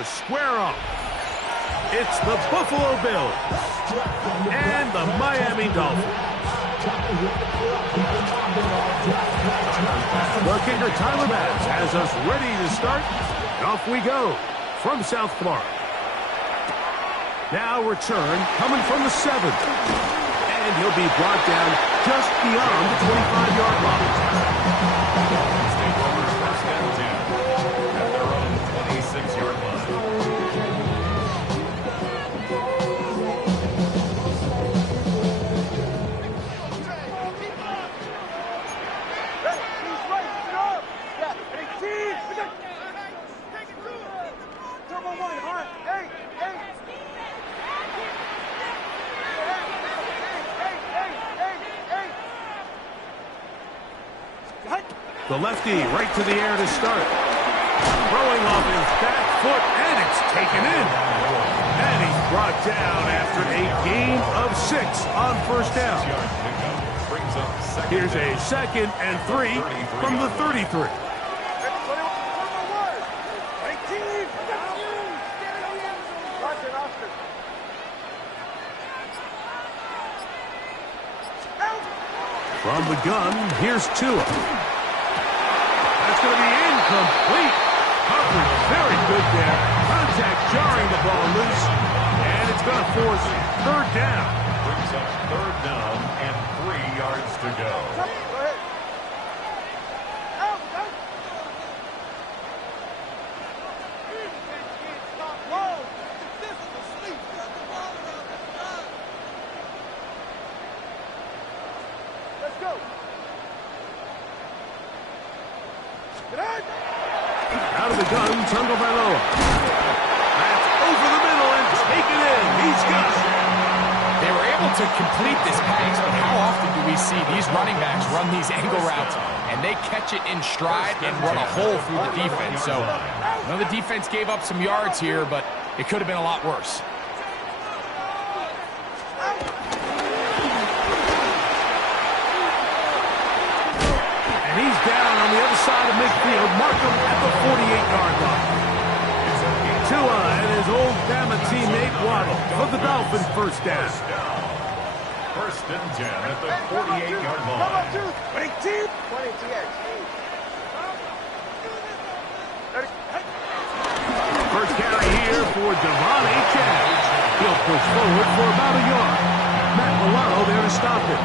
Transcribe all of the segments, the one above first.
to square up. It's the Buffalo Bills and the Miami Dolphins. The kicker, Tyler Bass, has us ready to start. Off we go from South Florida. Now return coming from the 7. And he'll be brought down just beyond the 25-yard line. Stay over first and 10 at their own 26-yard line. The lefty right to the air to start. Throwing off his back foot, and it's taken in. And he's brought down after a gain of 6 on first down. Here's a 2nd and 3 from the 33. From the gun, here's Tua. That's going to be incomplete. Coverage very good there. Contact jarring the ball loose. And it's going to force 3rd down. Brings up 3rd down and 3 yards to go. Out of the gun, Tagovailoa. That's over the middle and taken in. He's got it. They were able to complete this pass, but how often do we see these running backs run these angle routes and they catch it in stride and run a hole through the defense? So, I know the defense gave up some yards here, but it could have been a lot worse. And he's down on the other side of midfield. Mark him at the 48-yard line. Tua and his old Bama teammate Waddle for the Dolphins first down. 1st and 10 at the 48-yard line. First carry here for Devon Achane. He'll push forward for about a yard. Matt Milano there to stop it.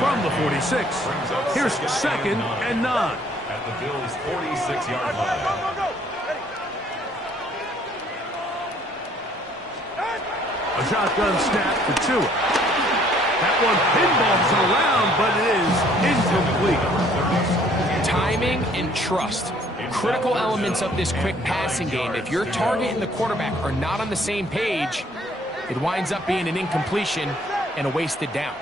From the 46, here's 2nd and 9. At the Bills' 46-yard line. A shotgun snap for Tua. That one pinballs around, but it is incomplete. Timing and trust. Critical elements of this quick passing game. If your target and the quarterback are not on the same page, it winds up being an incompletion and a wasted down.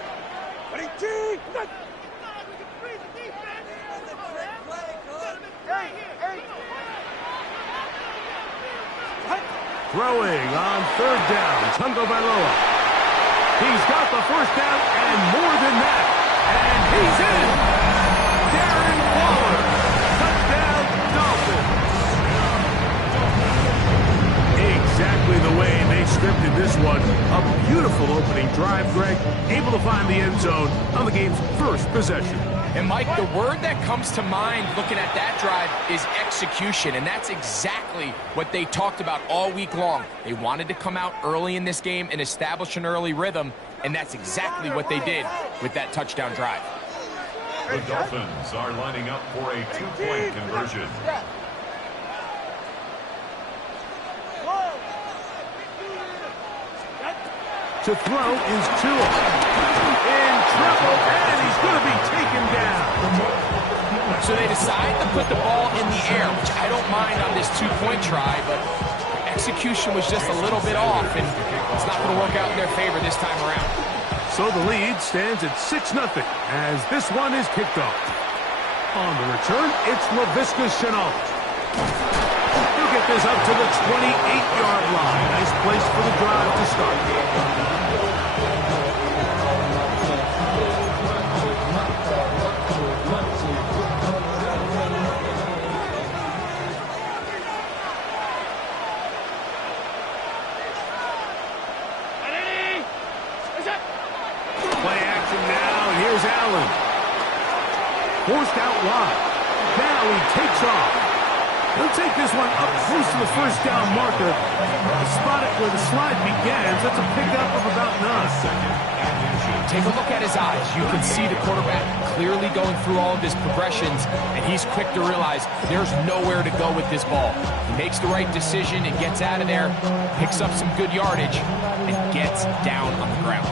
Throwing on 3rd down, Tagovailoa. He's got the first down and more than that. And he's in. Darren Waller. Touchdown, Dolphins. Exactly the way they scripted this one. A beautiful opening drive, Greg. Able to find the end zone on the game's first possession. And, Mike, the word that comes to mind looking at that drive is execution, and that's exactly what they talked about all week long. They wanted to come out early in this game and establish an early rhythm, and that's exactly what they did with that touchdown drive. The Dolphins are lining up for a 2-point conversion. To throw is Tua. In trouble, and he's going to be taken down. So they decide to put the ball in the air, which I don't mind on this 2-point try, but execution was just a little bit off, and it's not going to work out in their favor this time around. So the lead stands at 6-0 as this one is kicked off. On the return, it's Laviska Shenault. He'll get this up to the 28-yard line. Nice place for the drive to start. forced out wide. Now he takes off. He'll take this one up close to the first down marker. Spot it where the slide begins. That's a pickup of about 9. Take a look at his eyes. You can see the quarterback clearly going through all of his progressions, and he's quick to realize there's nowhere to go with this ball. He makes the right decision and gets out of there, picks up some good yardage, and gets down on the ground.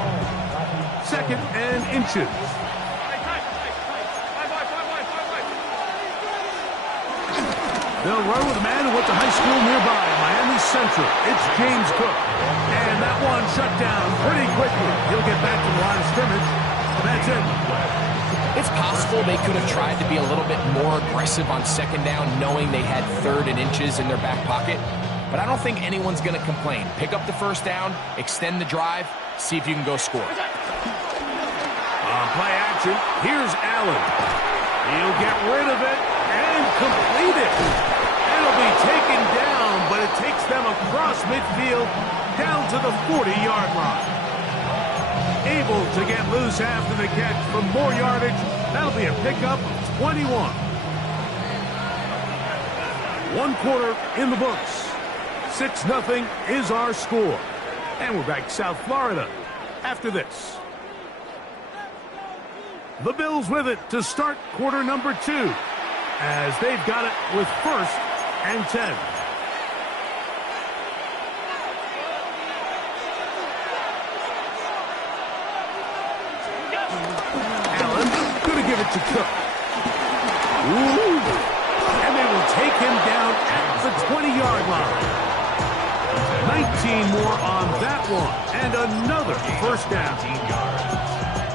2nd and inches. They'll run with a man who went to high school nearby, Miami Central. It's James Cook. And that one shut down pretty quickly. He'll get back to the line of scrimmage. And that's it. It's possible they could have tried to be a little bit more aggressive on 2nd down, knowing they had 3rd and inches in their back pocket. But I don't think anyone's going to complain. Pick up the 1st down, extend the drive, see if you can go score. On play action, here's Allen. He'll get rid of it and complete it. It'll be taken down, but it takes them across midfield down to the 40-yard line. Able to get loose after the catch for more yardage. That'll be a pickup of 21. 1 quarter in the books. 6-0 is our score. And we're back to South Florida after this. The Bills with it to start quarter number 2, as they've got it with 1st and 10. Allen going to give it to Cook. Ooh. And they will take him down at the 20-yard line. 19 more on that one, and another 1st down.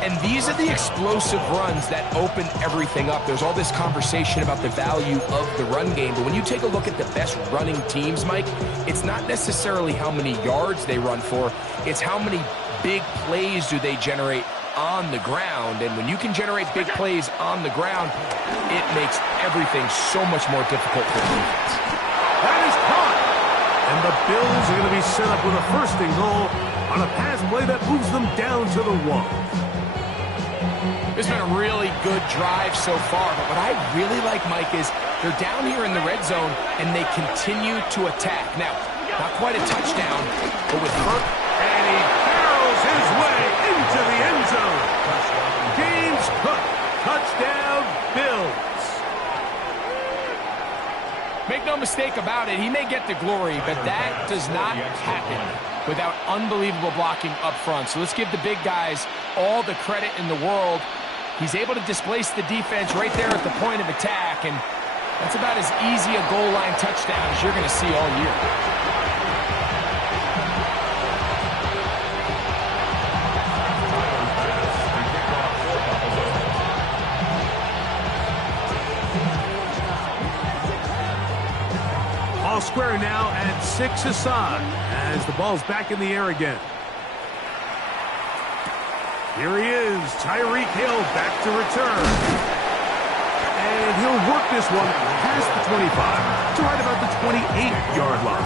And these are the explosive runs that open everything up. There's all this conversation about the value of the run game, but when you take a look at the best running teams, Mike, it's not necessarily how many yards they run for, it's how many big plays do they generate on the ground. And when you can generate big plays on the ground, it makes everything so much more difficult for the defense. That is caught. And the Bills are going to be set up with a 1st and goal on a pass play that moves them down to the 1. It's been a really good drive so far, but what I really like, Mike, is they're down here in the red zone, and they continue to attack. Now, not quite a touchdown, but with Burke, and he barrels his way into the end zone. James Cook, touchdown, Bills. Make no mistake about it, he may get the glory, but that does not happen without unbelievable blocking up front. So let's give the big guys all the credit in the world. He's able to displace the defense right there at the point of attack, and that's about as easy a goal line touchdown as you're going to see all year. All square now at 6 aside as the ball's back in the air again. Here he is, Tyreek Hill back to return. And he'll work this one past the 25 to right about the 28-yard line.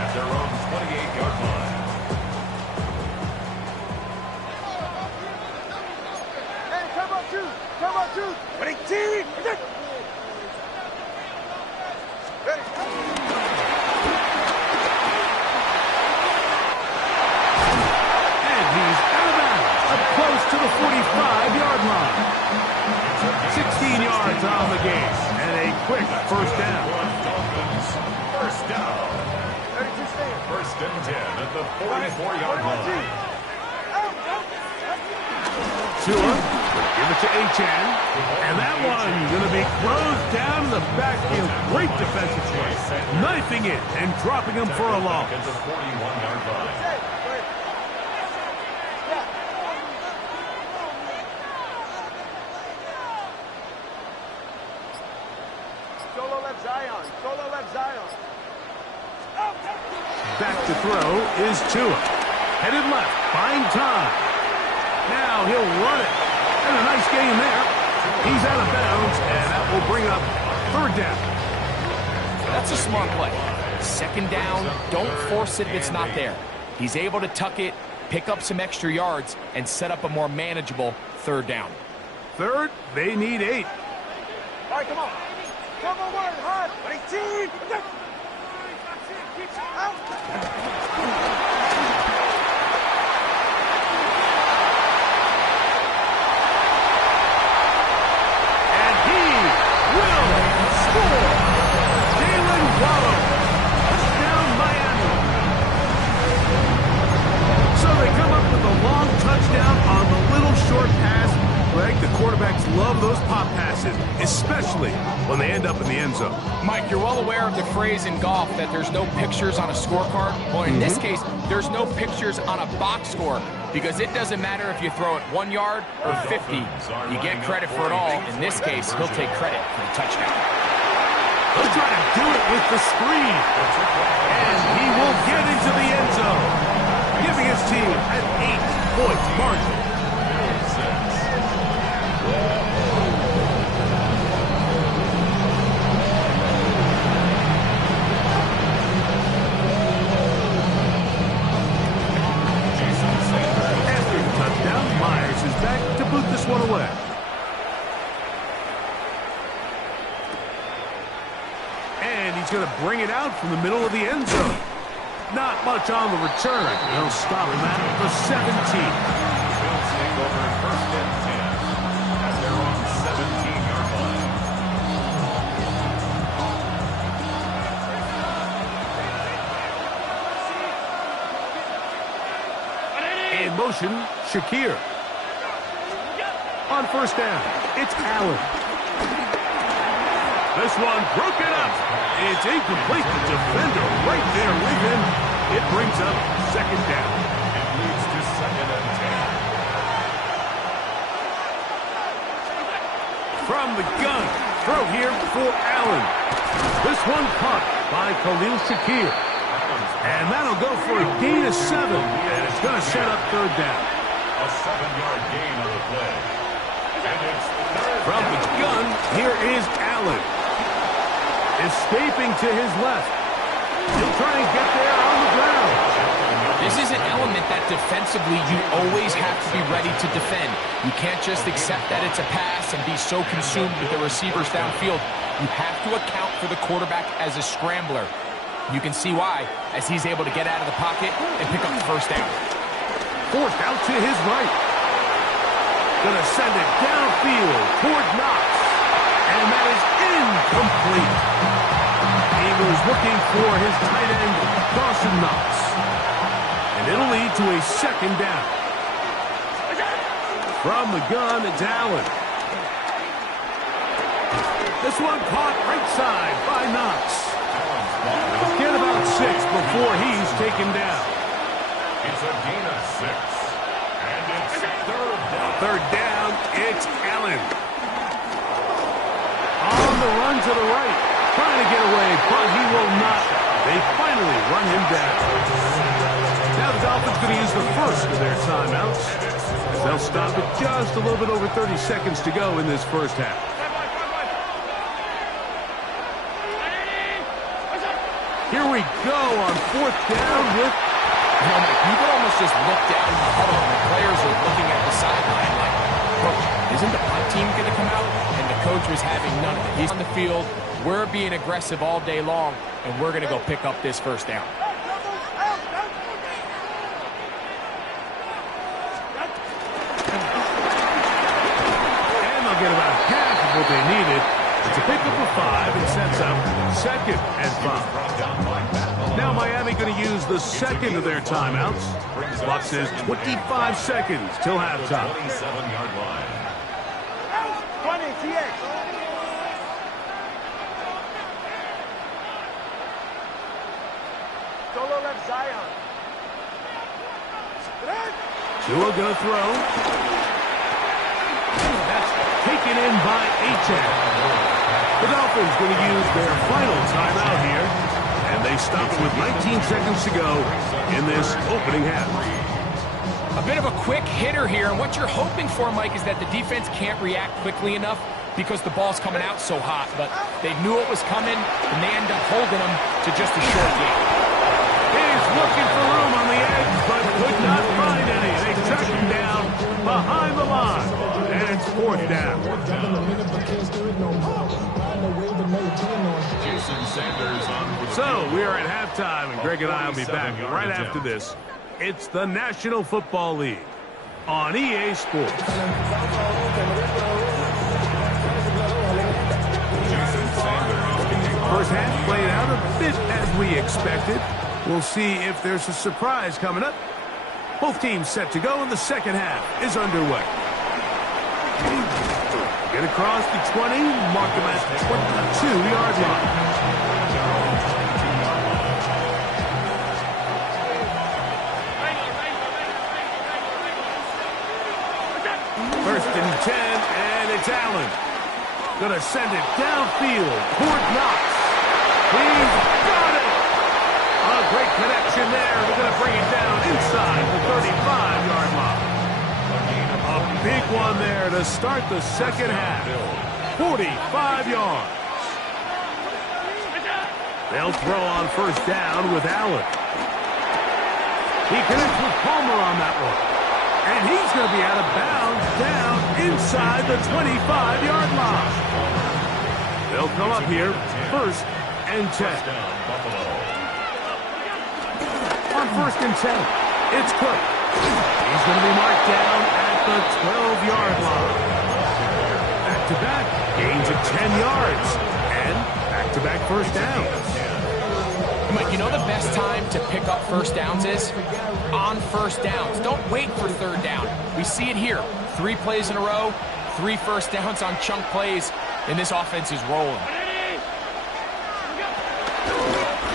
At their own 28-yard line. Hey, come on, shoot! Come on, shoot! Ready, team! Close to the 45-yard line. 16 yards on the game, and a quick 1st down. 1st down. 1st and 10 at the 44-yard line. Tua, give it to Achane, and that one going to be closed down in the backfield. Great defensive play, knifing it and dropping him for a loss. At the 41-yard line. Back to throw is Tua. Headed left, buying time. Now he'll run it. And a nice gain there. He's out of bounds, and that will bring up 3rd down. That's a smart play. 2nd down, don't force it if it's not there. He's able to tuck it, pick up some extra yards, and set up a more manageable 3rd down. Third, they need 8. All right, come on. Come on, one, hard. 18. And he will score. Jalen Wallow. Touchdown, Miami. So they come up with a long touchdown on the little short pass. Greg, the quarterbacks love those pop passes, especially when they end up in the end zone. Mike, you're well aware of the phrase in golf that there's no pictures on a scorecard. Well, in this case, there's no pictures on a box score because it doesn't matter if you throw it 1 yard or 50. You get credit for it all. In this case, he'll take credit for the touchdown. He'll try to do it with the screen. And he will get into the end zone, giving his team an 8-point margin. After the touchdown, Myers is back to boot this one away. And he's going to bring it out from the middle of the end zone. Not much on the return. He'll stop him at the 17. Bills take over first and 10 at their own 17-yard line. In motion, Shakir. On first down, it's Allen. This one broken up. It's incomplete. The defender right there with him. It brings up second down. It leads to second and 10. From the gun, throw here for Allen. This one caught by Khalil Shakir. And that'll go for a gain of 7. And it's going to set up third down. A 7-yard gain on the play. And it's third From the down. gun, here is Allen. Escaping to his left. He'll try and get there on the ground. This is an element that defensively you always have to be ready to defend. You can't just accept that it's a pass and be so consumed with the receivers downfield. You have to account for the quarterback as a scrambler. You can see why, as he's able to get out of the pocket and pick up the first down. Forced out to his right. Gonna send it downfield toward Knox. And that is incomplete. He was looking for his tight end, Dawson Knox. And it'll lead to a second down. From the gun, it's Allen. This one caught right side by Knox. Get about 6 before he's taken down. It's a gain of 6. And it's third down. Third down, it's Allen. On the run to the right. Trying to get away, but he will not. They finally run him down. Now the Dolphins going to use the first of their timeouts. As they'll stop it just a little bit over 30 seconds to go in this first half. Here we go on fourth down with... You know, Mike, you can almost just look down in the huddle and the players are looking at the sideline like, Coach, isn't the punt team going to come out? And the coach was having none of it. He's on the field. We're being aggressive all day long, and we're going to go pick up this first down. And they'll get about half of what they needed. It's a pickup of 5 and sets up second and 5. Now Miami going to use the second of their timeouts. Clock says 25 seconds till halftime. 27-yard line. 20, TX. Solo left Zion. Tua going to throw. That's taken in by Achane. The Dolphins going to use their final timeout here. And they stop it with 19 seconds to go in this opening half. A bit of a quick hitter here, and what you're hoping for, Mike, is that the defense can't react quickly enough because the ball's coming out so hot. But they knew it was coming, and they end up holding them to just a short game. He's looking for room on the edge, but could not find any. They track him down behind the line. And it's fourth down. Jason Sanders on. So we are at halftime, and Greg and I will be back right after this. It's the National Football League on EA Sports. First half played out a bit as we expected. We'll see if there's a surprise coming up. Both teams set to go, and the second half is underway. Get across the 20, mark them at the 22-yard line. First and 10, and it's Allen. Gonna send it downfield toward Knox. He's got it! A great connection there. They're gonna bring it down inside the 35-yard line. A big one there to start the second half. 45 yards. They'll throw on first down with Allen. He connects with Palmer on that one. And he's going to be out of bounds down inside the 25-yard line. They'll come up here, first and 10. On first and 10, it's Cook. He's going to be marked down at the 12-yard line. Back-to-back, gains of 10 yards. And back-to-back first downs. Mike, you know the best time to pick up first downs is on first downs. Don't wait for third down. We see it here. 3 plays in a row, 3 first downs on chunk plays, and this offense is rolling.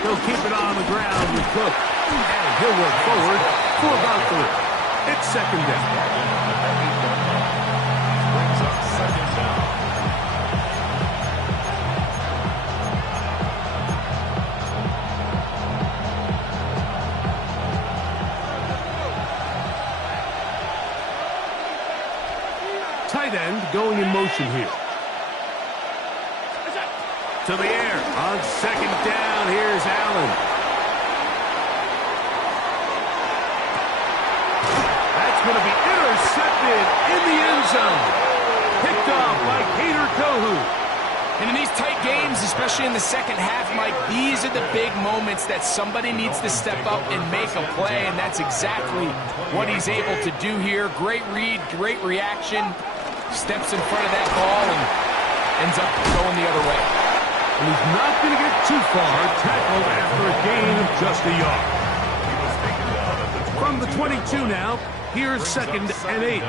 He'll keep it on the ground with Cook. And he'll work forward for about 3. It's second down. Tight end going in motion here. To the air. On second down, here's Allen. That's going to be intercepted in the end zone. Picked off by Kader Kohu. And in these tight games, especially in the second half, Mike, these are the big moments that somebody needs to step up and make a play, and that's exactly what he's able to do here. Great read, great reaction. Steps in front of that ball and ends up going the other way. And he's not going to get too far, tackled after a gain of just a yard. From the 22 now, here's second and 8.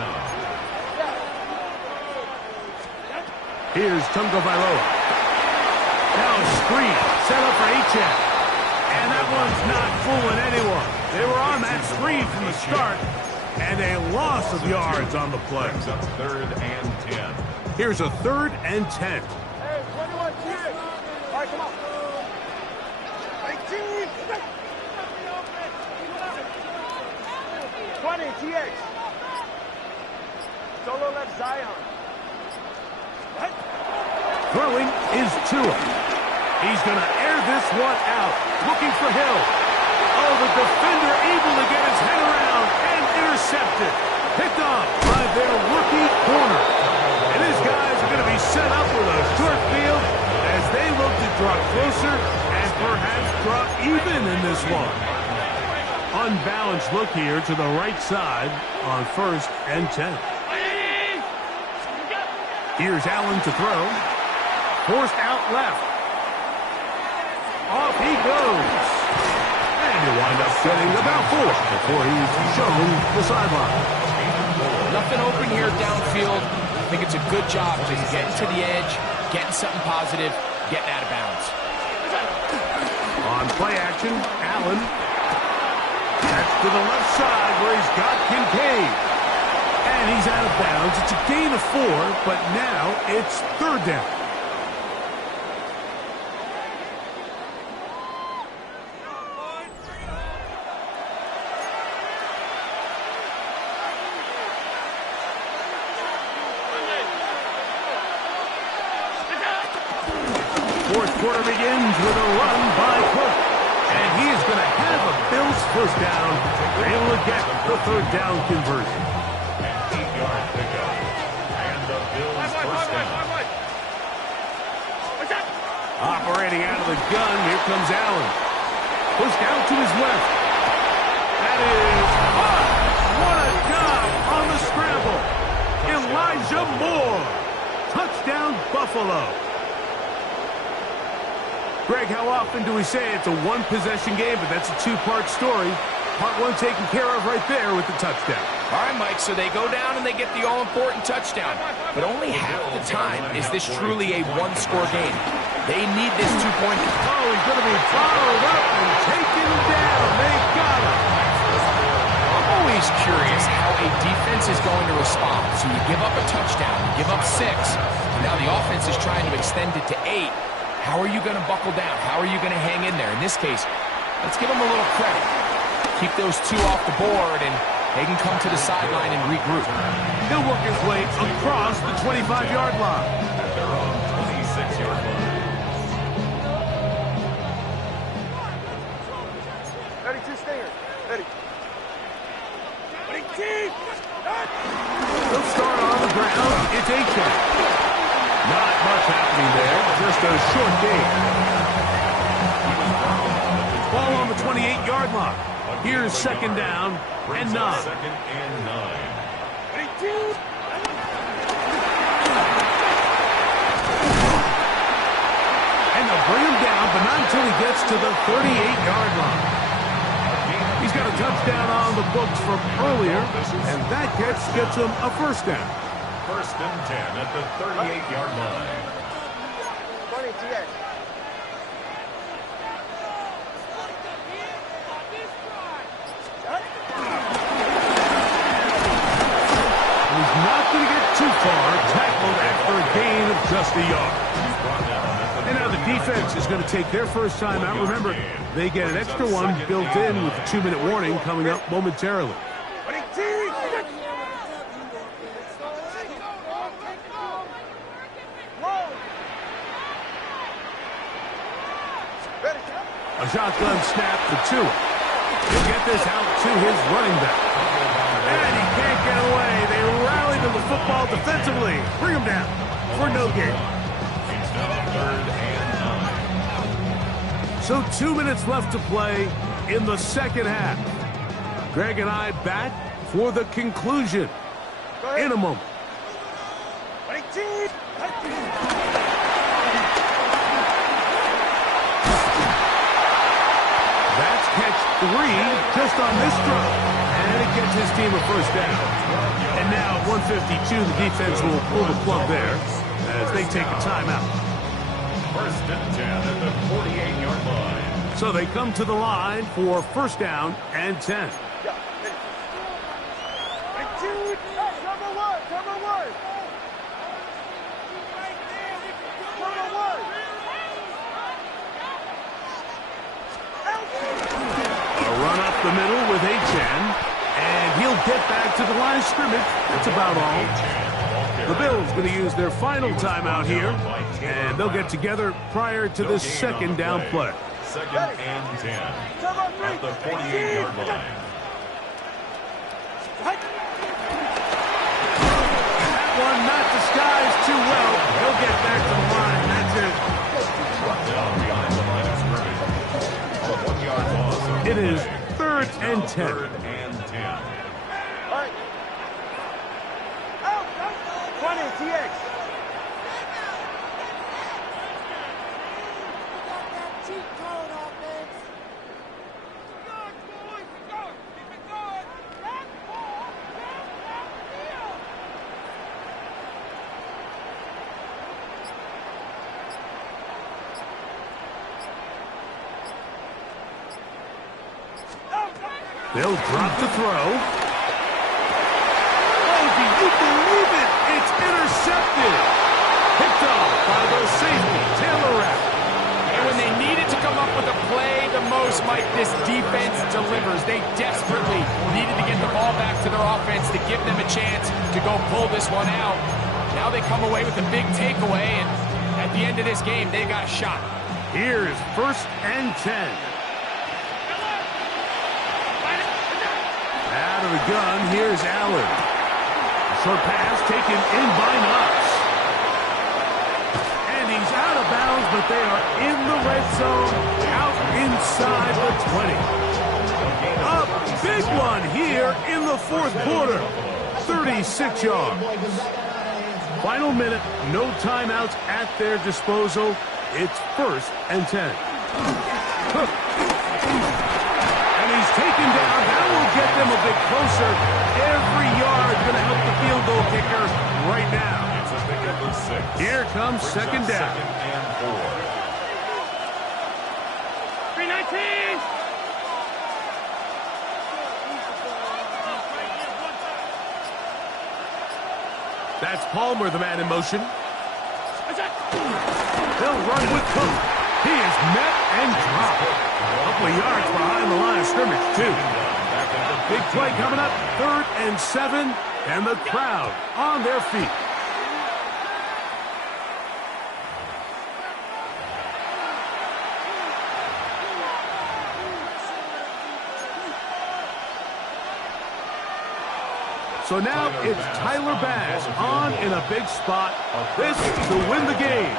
Here's Tunga Vailoa. Now a screen set up for Achane. And that one's not fooling anyone. They were on that screen from the start. And a loss of yards on the play. Third and 10. Here's a third and 10. Hey, 21 TX. All right, come on. 18. 20 TX. Solo left Zion. What? Throwing is Tua. He's going to air this one out. Looking for Hill. Oh, the defender able to get his head around and intercepted. Picked off by their rookie corner. And these guys are going to be set up with a short field as they look to draw closer and perhaps draw even in this one. Unbalanced look here to the right side on first and 10. Here's Allen to throw. Forced out left. Off he goes. And he'll wind up getting about 4 before he's shown the sideline. Nothing open here downfield. I think it's a good job just getting to the edge, getting something positive, getting out of bounds. On play action, Allen. That's to the left side where he's got Kincaid. And he's out of bounds. It's a gain of 4, but now it's third down. Fourth quarter begins with a run by Cook. And he is going to have a Bills first down. They're able to get the third down conversion. And 8 yards to go. And the Operating out of the gun, here comes Allen. Pushed out to his left. That is hot. What a job on the scramble. Elijah Moore. Touchdown, Buffalo. Greg, how often do we say it's a one-possession game, but that's a two-part story? Part one taken care of right there with the touchdown. All right, Mike, so they go down and they get the all-important touchdown. But only half the time is this truly a one-score game. They need this 2-point. Oh, he's going to be followed up and taken down. They got him. I'm always curious how a defense is going to respond. So you give up a touchdown, you give up 6. And now the offense is trying to extend it to 8. How are you going to buckle down? How are you going to hang in there? In this case, let's give them a little credit. Keep those 2 off the board, and they can come to the sideline and regroup. He'll work his way across the 25-yard line. At their own 26-yard line. Ready, 2 stayers. Ready. Ready, team. He'll start on the ground. It's Aiken. Not much happening there. Just a short game. Ball on the 28-yard line. Here's second down and 9. Second and 9. Ready, 2. And they'll bring him down, but not until he gets to the 38-yard line. He's got a touchdown on the books from earlier, and that gets him a first down. First and 10 at the 38-yard line. 20, TX. He's not going to get too far, tackled after a gain of just a yard. And now the defense is going to take their first time out. Remember, they get an extra one built in with the 2-minute warning coming up momentarily. Ready, team. Ready. A shotgun snap for Tua. He'll get this out to his running back. And he can't get away. They rally to the football defensively. Bring him down for no gain. It's now third and 9. So 2 minutes left to play in the second half. Greg and I back for the conclusion in a moment. Ready, team. That's catch 3 just on this drive. And it gets his team a first down. And now at 1:52, the defense will pull the plug there as they take a timeout. First and 10 at the 48-yard line. So they come to the line for first down and 10. Ready, 2. Number 1. Number 1. Number 1. A run up the middle with H.N. And he'll get back to the line of scrimmage. That's about all. The Bills going to use their final timeout here. And they'll get together prior to the second down play. Second and 10 at the 48-yard line. That one not disguised too well. He'll get back to the line. That's it. Brought down behind the line of scrimmage. A 1-yard loss. On It the is play. third and 10. All Third and 10. right. Out. 20, TX. They'll drop the throw. Oh, do you believe it? It's intercepted. Picked off by the safety, Taylor Rapp. And when they needed to come up with a play the most, Mike, this defense delivers. They desperately needed to get the ball back to their offense to give them a chance to go pull this one out. Now they come away with a big takeaway, and at the end of this game, they got a shot. Here's first and 10. Out of the gun, here's Allen. Short pass taken in by Knox. And he's out of bounds but they are in the red zone, out inside the 20. A big one here in the fourth quarter. 36 yards. Final minute, no timeouts at their disposal. It's 1st and 10. And he's taken down. That will get them a bit closer. Every yard going to help the field goal kicker right now. It's a pick up of 6. Here comes second down. 2nd and 4. 319. That's Palmer, the man in motion. They'll run with Cook. He is met and dropped. A couple of yards behind the line of scrimmage, too. Big play coming up, 3rd and 7, and the crowd on their feet. So now it's Tyler Bass on in a big spot. This to win the game.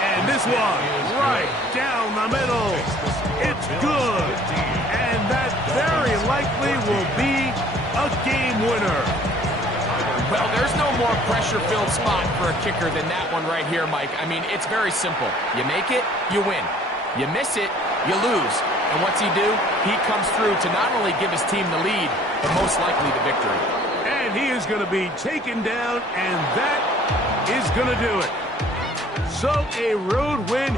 And this one right down the middle. It's good. And that very likely will be a game winner. Well, there's no more pressure-filled spot for a kicker than that one right here, Mike. I mean, it's very simple. You make it, you win. You miss it, you lose. And what's he do? He comes through to not only give his team the lead, but most likely the victory. And he is going to be taken down, and that is going to do it. So a road win.